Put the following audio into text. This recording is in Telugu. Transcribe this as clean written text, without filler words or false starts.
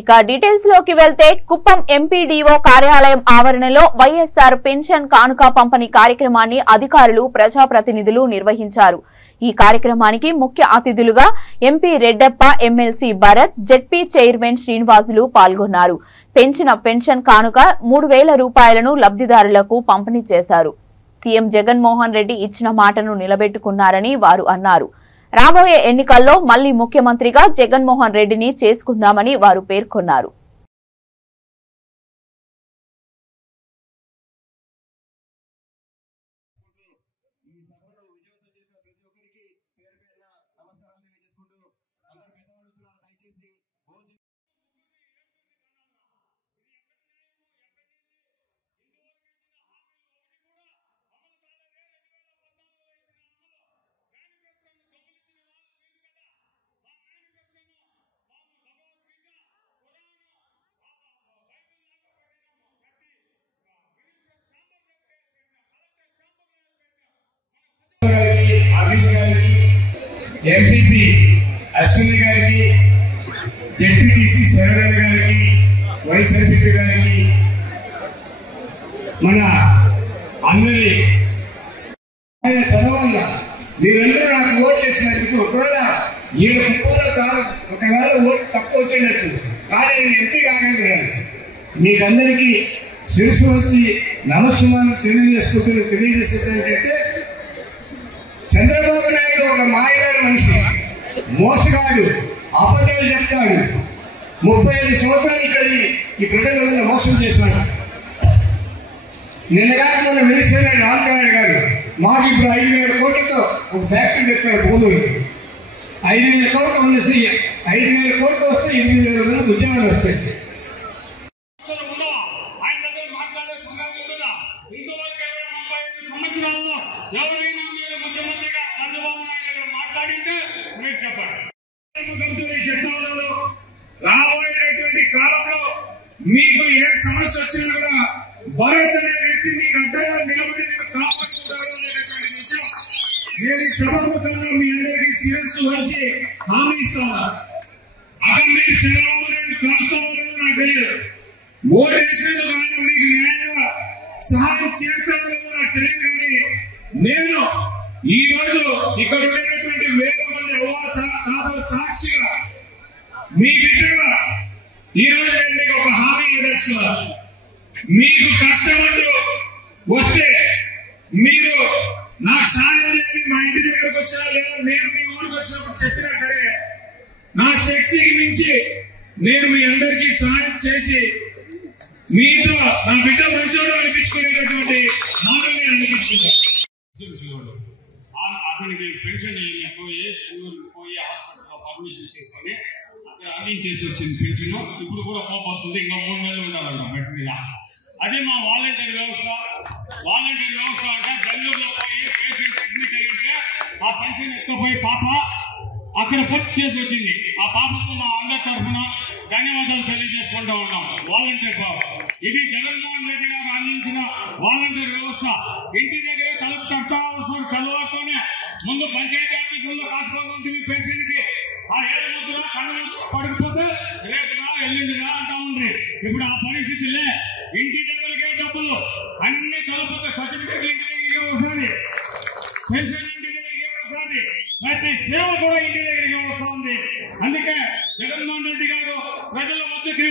ఇక డీటెయిల్స్ లోకి వెళ్తే కుప్పం ఎంపీడీఓ కార్యాలయం ఆవరణలో వైఎస్ఆర్ పెన్షన్ కానుక పంపిణీ కార్యక్రమాన్ని అధికారులు ప్రజాప్రతినిధులు నిర్వహించారు। ఈ కార్యక్రమానికి ముఖ్య అతిథులుగా MP Reddappa, MLC Bharat, ZP chairman Srinivasulu పాల్గొన్నారు। పెంచిన పెన్షన్ కానుక 3000 రూపాయలను లబ్ధిదారులకు పంపిణీ చేశారు। సీఎం జగన్మోహన్ రెడ్డి ఇచ్చిన మాటను నిలబెట్టుకున్నారని వారు అన్నారు। రాబోయే ఎన్నికల్లో మళ్లీ ముఖ్యమంత్రిగా జగన్మోహన్ రెడ్డిని చేసుకుందామని వారు పేర్కొన్నారు। ఎంపీపీ అశ్విని గారికి, జెడ్పీటీసీ శరవణ గారికి, వైస్ ఎంపీపీ గారికి, మన అందరి చదవాల మీరందరూ నాకు ఓటు చేసినందుకు ఒకవేళ ఓటు తక్కువ వచ్చినట్టు కానీ నేను ఎంపీ కాగలిగాను। మీకందరికీ శిరస్సు వచ్చి నమస్కారం తెలియజేసేది ఏంటంటే, చంద్రబాబు నాయుడు ఒక మాయగారి మనిషి, మోసగాడు, అబద్ధాలు చెప్తాడు। 35 సంవత్సరాలు ఇక్కడ ఈ ప్రజలందరూ మోసం చేశాడు। నిన్నగాక మొన్న మినిస్టర్ రామకృష్ణ గారు మాకు ఇప్పుడు 5000 కోట్లతో ఒక ఫ్యాక్టరీ తెచ్చాడు పోలూరు। 5000 కోట్లు ఉన్నసి 5000 కోట్లు వస్తే 8000 మంది ఉద్యోగాలు వస్తాయి। రాబోయేటువంటి కాలంలో మీకు ఏ సమస్య వచ్చినా కూడా భరత్ అనే వ్యక్తి మీకు అడ్డంగా నిలబడి కాపాడుకుంటారు అనేటువంటి విషయం నేను సభాముఖంగా మీ అందరికీ శిరస్సు వచ్చి హామీ ఇస్తాను। అక్కడ మీరు చంద్రబాబు నాయుడు కాస్తామో నాకు తెలియదు, ఓటు వేసినందుకు ఆయన మీకు న్యాయంగా సహాయం చేస్తాడో నాకు తెలియదు, కానీ నేను ఈ రోజు ఇక్కడ ఉండేటటువంటి 1000 మంది సాక్షిగా మీ బిడ్డగా ఈ రోజు నేను మీకు ఒక హామీ ఇవ్వదలుచుకున్నాను। మీకు కష్టం అంటూ వస్తే మీరు నాకు సాయం చేసి మా ఇంటి దగ్గరకు వచ్చినా లేదా నేను మీ ఊరికి వచ్చినప్పుడు చెప్పినా సరే నా శక్తికి మించి నేను మీ అందరికీ సహాయం చేసి మీతో నా బిడ్డ మంచోడు అనిపించుకునేటటువంటి హామీ నేను అనిపించుకుంటాను। అతనికి పెన్షన్ పోయి హాస్పిటల్లో పర్మిషన్ తీసుకొని అక్కడ అర్నింగ్ చేసి వచ్చింది పెన్షన్, ఇప్పుడు కూడా పోతుంది, ఇంకా 3 నెలలు ఉండాలంట బెడ్ మీద। అదే మా వాలంటీర్ వ్యవస్థ అంటే బెంగళూరులో పోయి పేషెంట్ అడ్మిట్ అయ్యింటే ఆ పెన్షన్ ఎక్కపోయి పాప అక్కడ పూర్తి చేసి వచ్చింది। ఆ పాపకు మా అందరి తరఫున ధన్యవాదాలు తెలియజేసుకుంటూ ఉన్నాం। వాలంటీర్ బాబు, ఇది జగన్మోహన్ రెడ్డి గారు అందించిన వాలంటీర్ వ్యవస్థ। ఇంటి దగ్గర తలుపు తడతా వస్తారు, తెల్లవారుతోనే ముందు పంచాయతీ ఆఫీసుల్లో కాసుకోవాలంటే పెన్షన్ కి ఆ 7 ముద్ర కన్ను పడిపోతే రేపు రా ఎల్లుండి రా అంటా ఉంది। ఇప్పుడు ఆ పరిస్థితులే ఇంటి దగ్గరకే డబ్బులు అన్ని కలుపుతో సర్టిఫికెట్లు ఇంటి దగ్గరికి వస్తుంది, పెన్షన్ ఇంటి దగ్గరికి వస్తుంది, ప్రతి సేవ కూడా ఇంటి దగ్గరికి వస్తుంది। అందుకే జగన్మోహన్ రెడ్డి గారు ప్రజల మధ్యకి